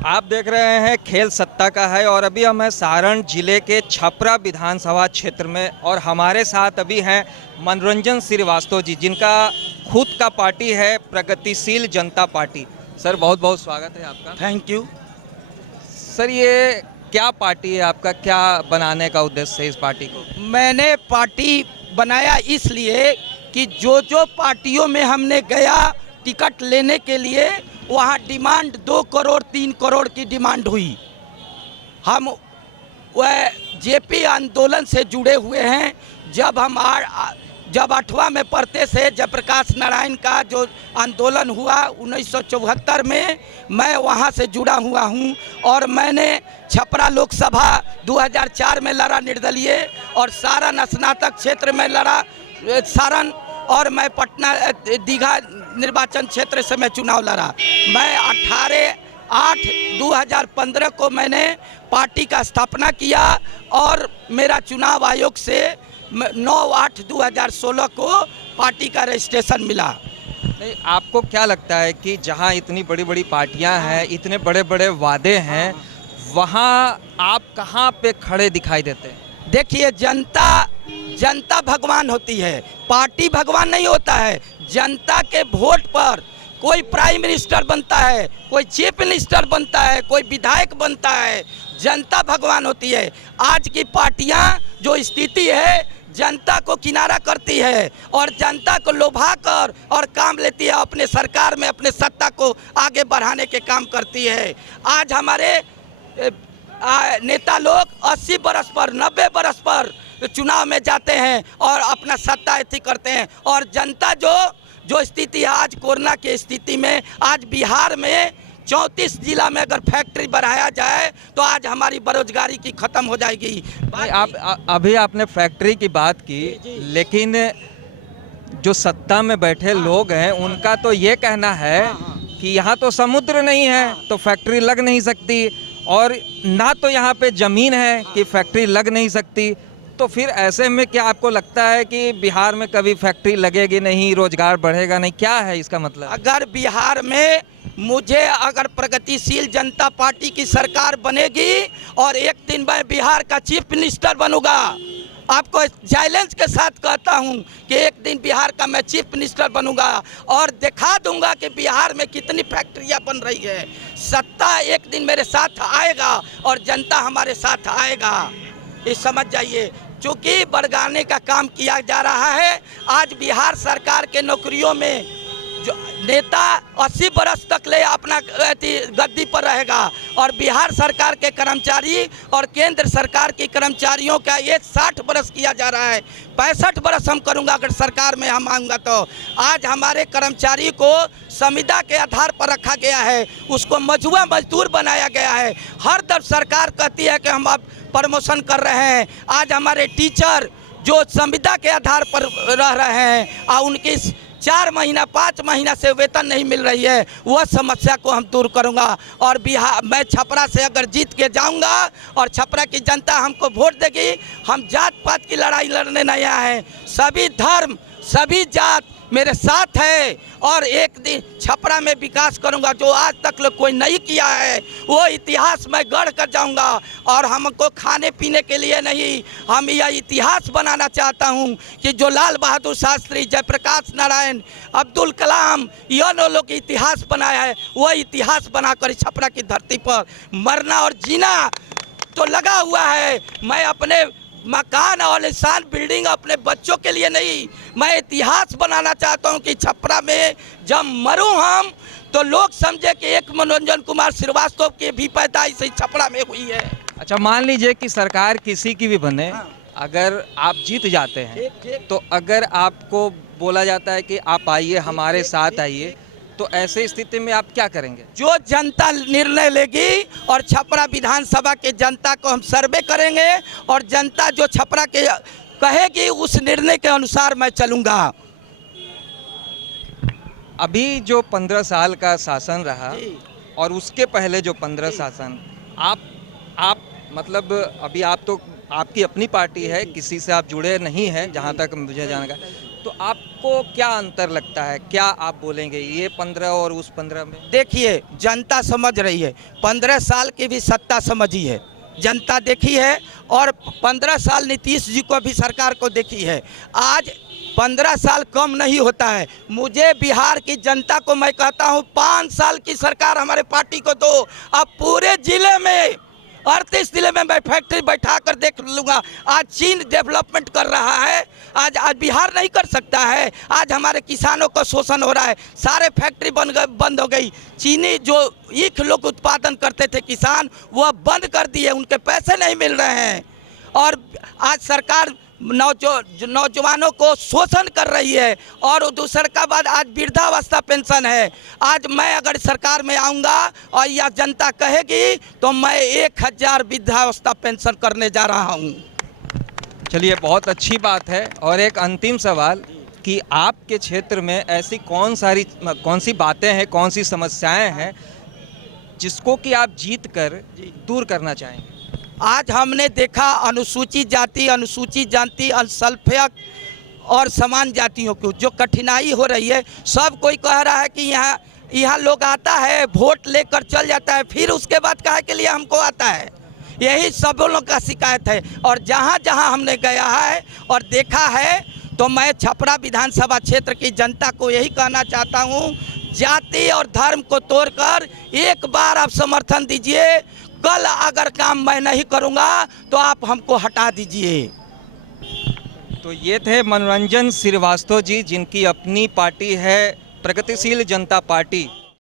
आप देख रहे हैं खेल सत्ता का है और अभी हम हैं सारण जिले के छपरा विधानसभा क्षेत्र में और हमारे साथ अभी हैं मनोरंजन श्रीवास्तव जी, जिनका खुद का पार्टी है प्रगतिशील जनता पार्टी। सर बहुत बहुत स्वागत है आपका। Thank you. सर ये क्या पार्टी है आपका, क्या बनाने का उद्देश्य है इस पार्टी को? मैंने पार्टी बनाया इसलिए कि जो जो पार्टियों में हमने गया टिकट लेने के लिए वहाँ डिमांड 2 करोड़ 3 करोड़ की डिमांड हुई। हम वह जेपी आंदोलन से जुड़े हुए हैं। जब 8वां में पढ़ते से जयप्रकाश नारायण का जो आंदोलन हुआ 1974 में, मैं वहां से जुड़ा हुआ हूं और मैंने छपरा लोकसभा 2004 में लड़ा निर्दलीय और सारण स्नातक क्षेत्र में लड़ा सारण, और मैं पटना दीघा निर्वाचन क्षेत्र से मैं चुनाव लड़ा। मैं 18/8/2015 को मैंने पार्टी का स्थापना किया और मेरा चुनाव आयोग से 9/8/2016 को पार्टी का रजिस्ट्रेशन मिला। नहीं, आपको क्या लगता है कि जहां इतनी बड़ी बड़ी पार्टियां हैं, इतने बड़े बड़े वादे हैं, वहां आप कहां पे खड़े दिखाई देते हैं? देखिए, जनता भगवान होती है, पार्टी भगवान नहीं होता है। जनता के वोट पर कोई प्राइम मिनिस्टर बनता है, कोई चीफ मिनिस्टर बनता है, कोई विधायक बनता है, जनता भगवान होती है। आज की पार्टियां जो स्थिति है, जनता को किनारा करती है और जनता को लुभा कर और काम लेती है, अपने सरकार में अपने सत्ता को आगे बढ़ाने के काम करती है। आज हमारे नेता लोग 80 बरस पर 90 बरस पर चुनाव में जाते हैं और अपना सत्ता अथी करते हैं, और जनता जो स्थिति है आज कोरोना की स्थिति में, आज बिहार में 34 जिला में अगर फैक्ट्री बढ़ाया जाए तो आज हमारी बेरोजगारी की खत्म हो जाएगी। अभी आपने फैक्ट्री की बात की, लेकिन जो सत्ता में बैठे लोग हैं उनका तो ये कहना है कि यहाँ तो समुद्र नहीं है तो फैक्ट्री लग नहीं सकती, और ना तो यहाँ पे ज़मीन है कि फैक्ट्री लग नहीं सकती। तो फिर ऐसे में क्या आपको लगता है कि बिहार में कभी फैक्ट्री लगेगी नहीं, रोजगार बढ़ेगा नहीं? क्या है इसका मतलब? अगर बिहार में अगर प्रगतिशील जनता पार्टी की सरकार बनेगी और एक दिन मैं बिहार का चीफ मिनिस्टर बनूंगा, आपको चैलेंज के साथ कहता हूं कि एक दिन बिहार का मैं चीफ मिनिस्टर बनूंगा और दिखा दूंगा कि बिहार में कितनी फैक्ट्रियां बन रही है। सत्ता एक दिन मेरे साथ आएगा और जनता हमारे साथ आएगा, ये समझ जाइए। चूँकि बढ़ाने का काम किया जा रहा है। आज बिहार सरकार के नौकरियों में जो नेता 80 बरस तक ले अपना गद्दी पर रहेगा और बिहार सरकार के कर्मचारी और केंद्र सरकार के कर्मचारियों का ये 60 बरस किया जा रहा है। 65 बरस हम करूंगा अगर सरकार में हम आऊँगा तो। आज हमारे कर्मचारी को संविदा के आधार पर रखा गया है, उसको मजुआ मजदूर बनाया गया है। हर दर सरकार कहती है कि हम अब प्रमोशन कर रहे हैं। आज हमारे टीचर जो संविदा के आधार पर रह रहे हैं और उनकी 4 महीना 5 महीना से वेतन नहीं मिल रही है, वह समस्या को हम दूर करूंगा। और बिहार मैं छपरा से अगर जीत के जाऊंगा और छपरा की जनता हमको वोट देगी, हम जात पात की लड़ाई लड़ने नहीं आए हैं। सभी धर्म सभी जात मेरे साथ है और एक दिन छपरा में विकास करूंगा जो आज तक लोग कोई नहीं किया है, वो इतिहास में गढ़ कर जाऊंगा। और हमको खाने पीने के लिए नहीं, हम यह इतिहास बनाना चाहता हूं कि जो लाल बहादुर शास्त्री, जयप्रकाश नारायण, अब्दुल कलाम, यह लोग इतिहास बनाया है, वह इतिहास बनाकर छपरा की धरती पर मरना और जीना तो लगा हुआ है। मैं अपने मकान और आलीशान बिल्डिंग अपने बच्चों के लिए नहीं, मैं इतिहास बनाना चाहता हूं कि छपरा में जब मरूं हम तो लोग समझे कि एक मनोरंजन कुमार श्रीवास्तव की भी पैदाइश छपरा में हुई है। अच्छा, मान लीजिए कि सरकार किसी की भी बने, अगर आप जीत जाते हैं तो अगर आपको बोला जाता है कि आप आइए हमारे साथ आइए, तो ऐसे स्थिति में आप क्या करेंगे? जो जनता निर्णय लेगी और छपरा विधानसभा के जनता को हम सर्वे करेंगे और जनता जो छपरा के कहेगी उस निर्णय के अनुसार मैं चलूंगा। अभी जो 15 साल का शासन रहा और उसके पहले जो 15 शासन, आप मतलब अभी आप तो आपकी अपनी पार्टी है, किसी से आप जुड़े नहीं हैं जहाँ तक मुझे जानना है, तो आपको क्या अंतर लगता है, क्या आप बोलेंगे ये 15 और उस 15 में? देखिए, जनता समझ रही है, 15 साल की भी सत्ता समझी है, जनता देखी है, और 15 साल नीतीश जी को भी सरकार को देखी है। आज 15 साल कम नहीं होता है। मुझे बिहार की जनता को मैं कहता हूँ 5 साल की सरकार हमारे पार्टी को दो। अब पूरे जिले में 38 जिले में मैं फैक्ट्री बैठा कर देख लूँगा। आज चीन डेवलपमेंट कर रहा है, आज बिहार नहीं कर सकता है। आज हमारे किसानों का शोषण हो रहा है, सारे फैक्ट्री बंद हो गई। चीनी जो ईख लोग उत्पादन करते थे किसान, वो बंद कर दिए, उनके पैसे नहीं मिल रहे हैं। और आज सरकार नौजवानों को शोषण कर रही है। और दूसरे का बाद आज वृद्धावस्था पेंशन है। आज मैं अगर सरकार में आऊँगा और यह जनता कहेगी तो मैं 1000 वृद्धावस्था पेंशन करने जा रहा हूँ। चलिए, बहुत अच्छी बात है। और एक अंतिम सवाल कि आपके क्षेत्र में ऐसी कौन सी बातें हैं, कौन सी समस्याएं हैं जिसको कि आप जीत कर दूर करना चाहेंगे? आज हमने देखा अनुसूचित जाति, अल्पसंख्यक और समान जातियों को जो कठिनाई हो रही है। सब कोई कह रहा है कि यहाँ लोग आता है, वोट लेकर चल जाता है, फिर उसके बाद काहे के लिए हमको आता है। यही सब लोगों का शिकायत है। और जहाँ जहाँ हमने गया है और देखा है, तो मैं छपरा विधानसभा क्षेत्र की जनता को यही कहना चाहता हूँ, जाति और धर्म को तोड़कर एक बार आप समर्थन दीजिए। कल अगर काम मैं नहीं करूंगा तो आप हमको हटा दीजिए। तो ये थे मनोरंजन श्रीवास्तव जी, जिनकी अपनी पार्टी है प्रगतिशील जनता पार्टी।